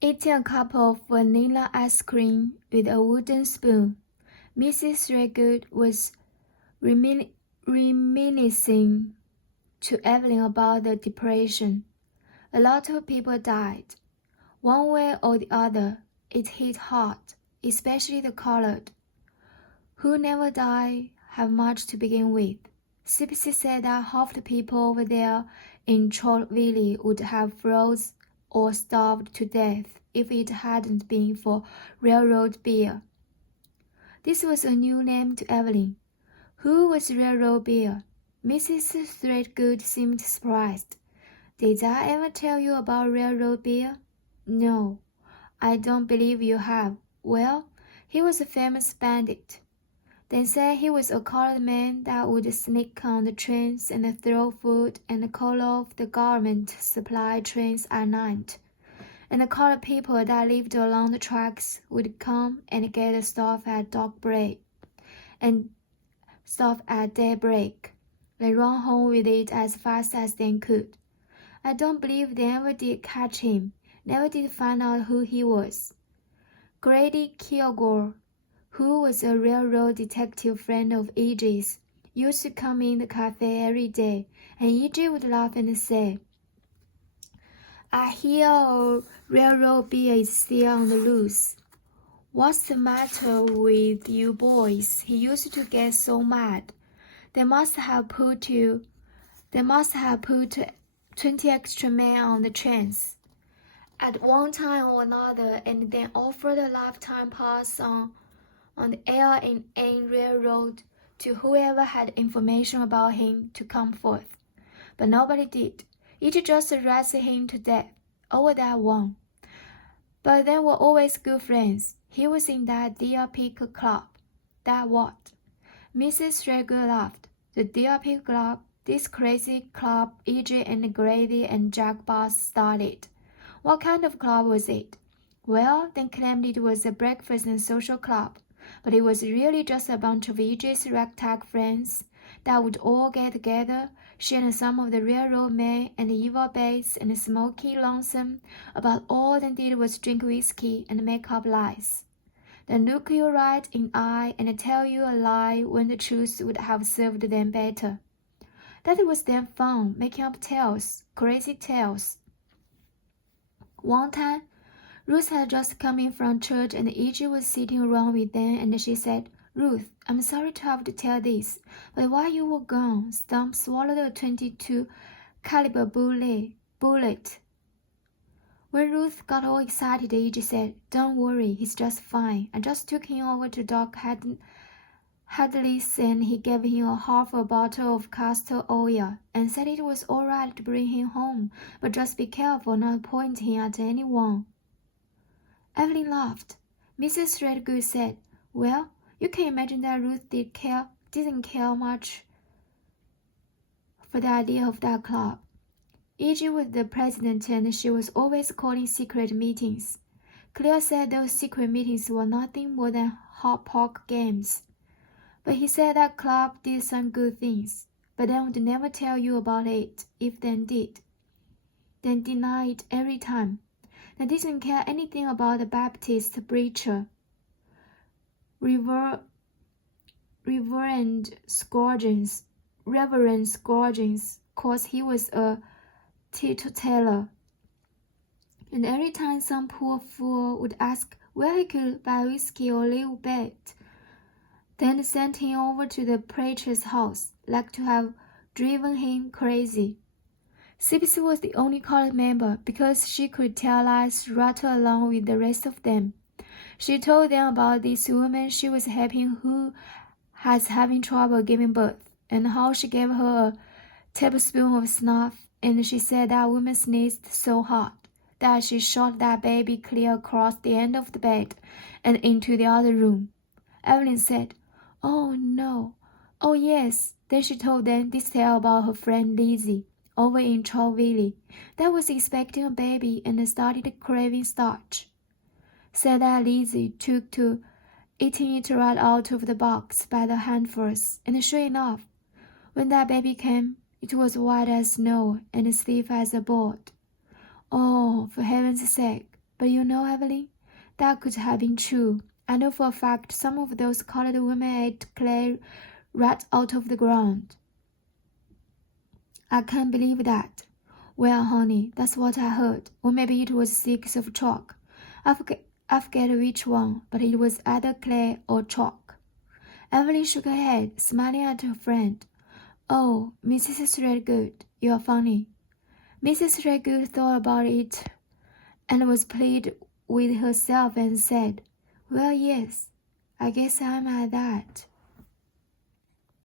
Eating a cup of vanilla ice cream with a wooden spoon, Mrs. Threadgood was reminiscing to Evelyn about the Depression. A lot of people died. One way or the other, it hit hard, especially the colored. Who never died have much to begin with. Cipsy said that half the people over there in Trollville would have froze or starved to death if it hadn't been for railroad beer. This was a new name to Evelyn. Who was railroad beer? Mrs. Threadgood seemed surprised. Did I ever tell you about railroad beer? No, I don't believe you have. Well, he was a famous bandit. They said he was a colored man that would sneak on the trains and throw food and call off the government supply trains at night. And the colored people that lived along the tracks would come and get stuff at daybreak. They ran home with it as fast as they could. I don't believe they ever did catch him, never did find out who he was. Grady Kilgore, who was a railroad detective friend of E.J.'s, used to come in the cafe every day, and E.J. would laugh and say, I hear railroad beer is still on the loose. What's the matter with you boys? He used to get so mad. They must have put 20 extra men on the trains at one time or another, and then offered a lifetime pass on the L&N Railroad to whoever had information about him to come forth. But nobody did. It just arrested him to death over that one. But they were always good friends. He was in that Deer Peak Club. That what? Mrs. Threadgood laughed. The Deer Peak Club, this crazy club E.J. and Grady and Jack Bass started. What kind of club was it? Well, they claimed it was a breakfast and social club, but it was really just a bunch of E.J.'s ragtag friends that would all get together, share some of the railroad men and evil baits and Smoky Lonesome. About all they did was drink whiskey and make up lies. They look you right in the eye and tell you a lie when the truth would have served them better. That was their fun, making up tales, crazy tales. One time, Ruth had just come in from church and E.J. was sitting around with them, and she said, Ruth, I'm sorry to have to tell this, but while you were gone, Stump swallowed a .22 caliber bullet. When Ruth got all excited, E.J. said, Don't worry, he's just fine. I just took him over to Doc Hadley's and he gave him half a bottle of castor oil and said it was all right to bring him home, but just be careful not pointing at anyone. Evelyn laughed. Mrs. Threadgood said, Well, you can imagine that Ruth didn't care much for the idea of that club. E.J. was the president and she was always calling secret meetings. Claire said those secret meetings were nothing more than hot poker games. But he said that club did some good things, but they would never tell you about it if they did. They denied it every time. They didn't care anything about the Baptist preacher, Reverend Scourgins, cause he was a teetotaler. And every time some poor fool would ask where he could buy whiskey or live bed, then sent him over to the preacher's house, like to have driven him crazy. Cipsy was the only colored member because she could tell lies right along with the rest of them. She told them about this woman she was helping who was having trouble giving birth, and how she gave her a tablespoon of snuff, and she said that woman sneezed so hard that she shot that baby clear across the end of the bed and into the other room. Evelyn said, Oh, no. Oh, yes. Then she told them this tale about her friend Lizzie over in Trollville that was expecting a baby and started craving starch. Said that Lizzie took to eating it right out of the box by the handfuls, and sure enough, when that baby came, it was white as snow and stiff as a board. Oh, for heaven's sake, But you know, Evelyn, that could have been true. I know for a fact some of those colored women ate clay right out of the ground. I can't believe that. Well, honey, that's what I heard. Or maybe it was sticks of chalk. I forget which one, but it was either clay or chalk. Evelyn shook her head, smiling at her friend. Oh, Mrs. Threadgood, you're funny. Mrs. Threadgood thought about it and was pleased with herself and said, Well, yes, I guess I'm at that.